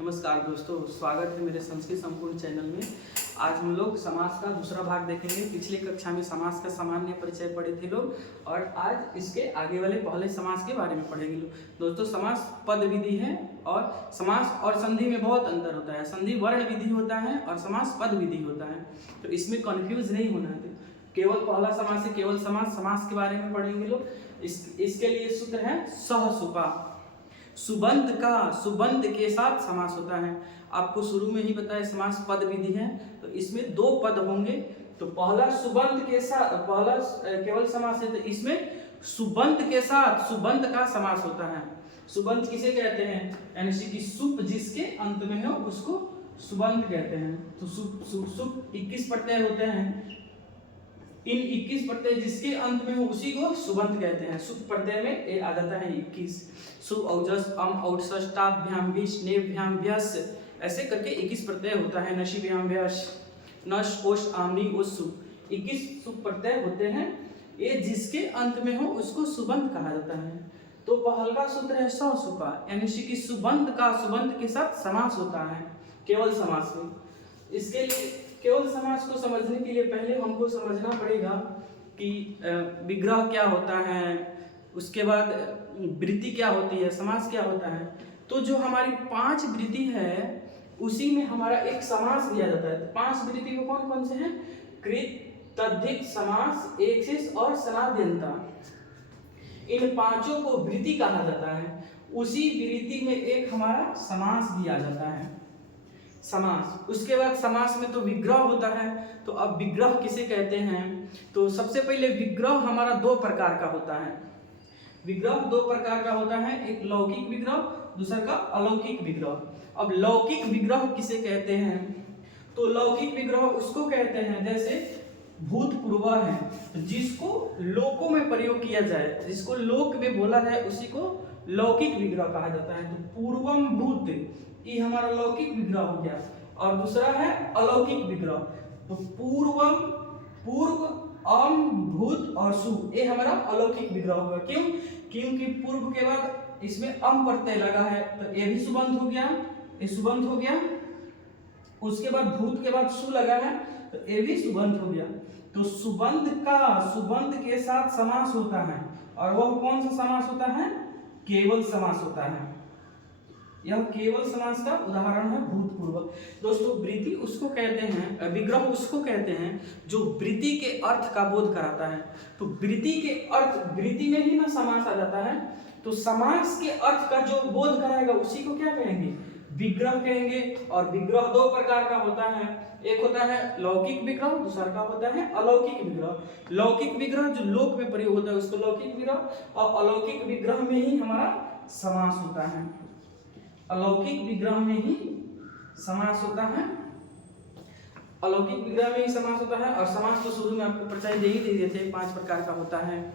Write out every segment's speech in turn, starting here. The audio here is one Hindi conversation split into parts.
नमस्कार दोस्तों, स्वागत है मेरे संस्कृत संपूर्ण चैनल में। आज हम लोग समास का दूसरा भाग देखेंगे। पिछली कक्षा में समास का सामान्य परिचय पढ़े थे लोग और आज इसके आगे वाले पहले समास के बारे में पढ़ेंगे लोग। दोस्तों, समास पद विधि है और समास और संधि में बहुत अंतर होता है। संधि वर्ण विधि होता है और समास पद विधि होता है, तो इसमें कंफ्यूज नहीं होना है। केवल पहला समास है केवल समास के बारे में पढ़ेंगे लोग। इसके लिए सूत्र है सहसुपा। सुबंत का सुबंत के साथ समास होता है। आपको शुरू में ही बताया समास पद विधि है, तो इसमें दो पद होंगे। तो पहला सुबंत के साथ, पहला केवल समास है, तो इसमें सुबंत के साथ सुबंत का समास होता है। सुबंत किसे कहते हैं? यानी कि सुप जिसके अंत में हो उसको सुबंत कहते हैं। तो सुप 21 प्रत्यय होते हैं। इन 21 प्रत्यय जिसके अंत में हो उसी को सुबंत कहते हैं। सुप प्रत्यय में ए आ जाता है 21। सु औजस अम औजस टाभ्याम विश नेभ्याम भ्यस, ऐसे करके 21 प्रत्यय होता है। नशिभ्याम भ्यस नश ओश आमनी ओस सु, 21 सुप प्रत्यय होते हैं। ये जिसके अंत में हो उसको सुबंत कहा जाता है। तो पहला सूत्र है सहसुपा, यानी कि सुबंत का सुबंत के साथ समास होता है केवल समास में। इसके लिए केवल समास को समझने के लिए पहले हमको समझना पड़ेगा कि विग्रह क्या होता है, उसके बाद वृत्ति क्या होती है, समास क्या होता है। तो जो हमारी 5 वृत्ति है उसी में हमारा एक समास दिया जाता है। 5 वृत्ति को कौन कौन से हैं? कृत, तद्धित, समास, एकशिष्ट और सनाद्यंता। इन पांचों को वृत्ति कहा जाता है। उसी वृत्ति में एक हमारा समास दिया जाता है, समास। उसके बाद समास में तो विग्रह होता है। तो अब विग्रह किसे कहते हैं? तो सबसे पहले विग्रह हमारा 2 प्रकार का होता है। विग्रह 2 प्रकार का होता है, एक लौकिक विग्रह, दूसरा का अलौकिक विग्रह। अब लौकिक विग्रह किसे कहते हैं? तो लौकिक विग्रह उसको कहते हैं जैसे भूतपूर्व है, तो जिसको लोकों में प्रयोग किया जाए, जिसको लोक में बोला जाए उसी को लौकिक विग्रह कहा जाता है। तो पूर्वम भूत, ये हमारा लौकिक विग्रह हो गया। और दूसरा है अलौकिक विग्रह। तो पूर्वम, पूर्व, अम, भूत और सु, ये हमारा अलौकिक विग्रह होगा। क्यों? क्योंकि पूर्व के बाद इसमें अम प्रत्यय लगा है, तो ये भी सुबंत हो गया, ये सुबंत हो गया। उसके बाद भूत के बाद सु लगा है, तो ये भी सुबंत हो गया। तो सुबंत का सुबंत के साथ समास होता है, और वह कौन सा समास होता है? केवल समास होता है। यह केवल समास का उदाहरण है भूतपूर्व। दोस्तों, वृत्ति उसको कहते हैं, विग्रह उसको कहते हैं जो वृत्ति के अर्थ का बोध कराता है। तो वृत्ति के अर्थ, वृत्ति में ही ना समास आ जाता है, तो समास के अर्थ का जो बोध कराएगा उसी को क्या कहेंगे? विग्रह कहेंगे। और विग्रह 2 प्रकार का होता है, एक होता है लौकिक विग्रह, दूसरा का होता है अलौकिक विग्रह। लौकिक विग्रह जो लोक में प्रयोग होता है उसको लौकिक विग्रह, और अलौकिक विग्रह में ही हमारा समास होता है। अलौकिक विग्रह में ही समास होता है, अलौकिक विग्रह में ही समास होता है। और समास तो शुरू में आपको परिचय दे ही दिए थे, 5 प्रकार का होता है।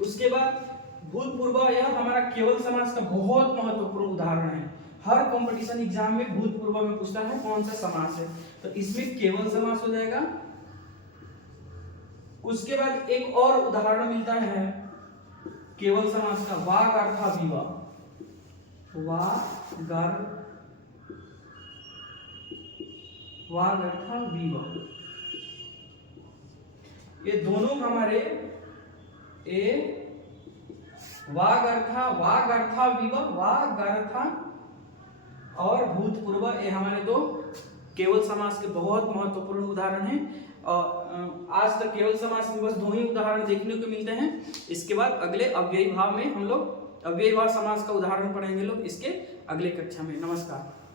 उसके बाद भूतपूर्व, यह हमारा केवल समास का बहुत महत्वपूर्ण उदाहरण है। हर कंपटीशन एग्जाम में भूतपूर्व में पूछता है कौन सा समास है, तो इसमें केवल समास हो जाएगा। उसके बाद एक और उदाहरण मिलता है केवल समास का, वाग अर्था विवा। वाग अर्था विवा, ये दोनों हमारे वाग अर्था विवा, वाग अर्था और भूतपूर्व, ये हमारे 2 केवल समास के बहुत महत्वपूर्ण उदाहरण हैं। और आज तक केवल समास में बस 2 ही उदाहरण देखने को मिलते हैं। इसके बाद अगले अव्ययी भाव में हम लोग अव्ययी भाव समास का उदाहरण पढ़ेंगे लोग इसके अगले कक्षा में। नमस्कार।